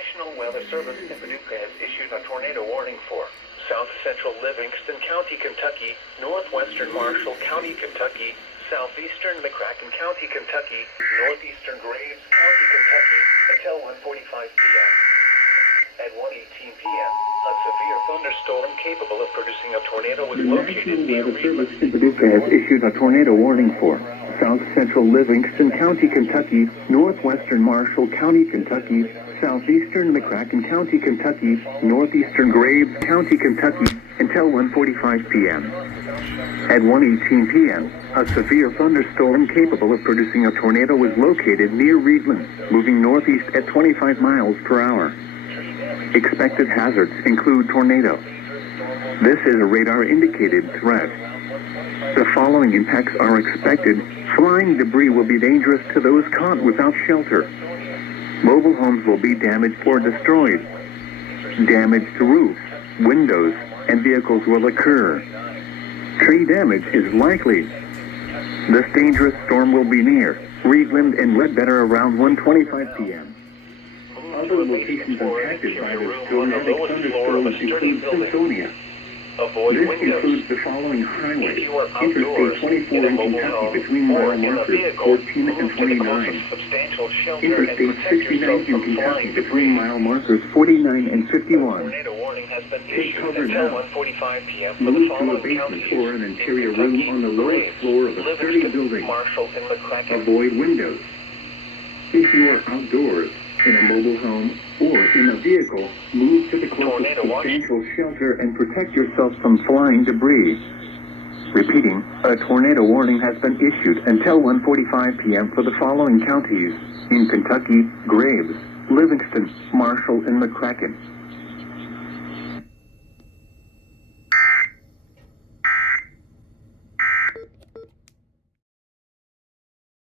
National Weather Service in Paducah has issued a tornado warning for South Central Livingston County, Kentucky, Northwestern Marshall County, Kentucky, Southeastern McCracken County, Kentucky, Northeastern Graves County, Kentucky, until 1:45 p.m. At 1:18 p.m., a severe thunderstorm capable of producing a tornado was located near Service in Paducah has issued a tornado warning for South Central Livingston County, Kentucky, Northwestern Marshall County, Kentucky, Southeastern McCracken County, Kentucky, Northeastern Graves County, Kentucky, until 1:45 p.m. At 1:18 p.m., a severe thunderstorm capable of producing a tornado was located near Reedland, moving northeast at 25 miles per hour. Expected hazards include tornado. This is a radar-indicated threat. The following impacts are expected. Flying debris will be dangerous to those caught without shelter. Mobile homes will be damaged or destroyed. Damage to roofs, windows, and vehicles will occur. Tree damage is likely. This dangerous storm will be near Reedland and Ledbetter around 1:25 p.m. Other locations impacted by this tornadic thunderstorm include Sensonia. This includes the following highways: Interstate 24 in Kentucky between mile markers 14 and 29. Interstate 69 in Kentucky between mile markers 49 and 51. Take cover now. Move to a basement or an interior room on the lowest floor of a sturdy building. Avoid windows. If you are outdoors, in a mobile home, or in a vehicle, move to the closest substantial shelter and protect yourself from flying debris. Repeating, a tornado warning has been issued until 1:45 p.m. for the following counties in Kentucky: Graves, Livingston, Marshall, and McCracken.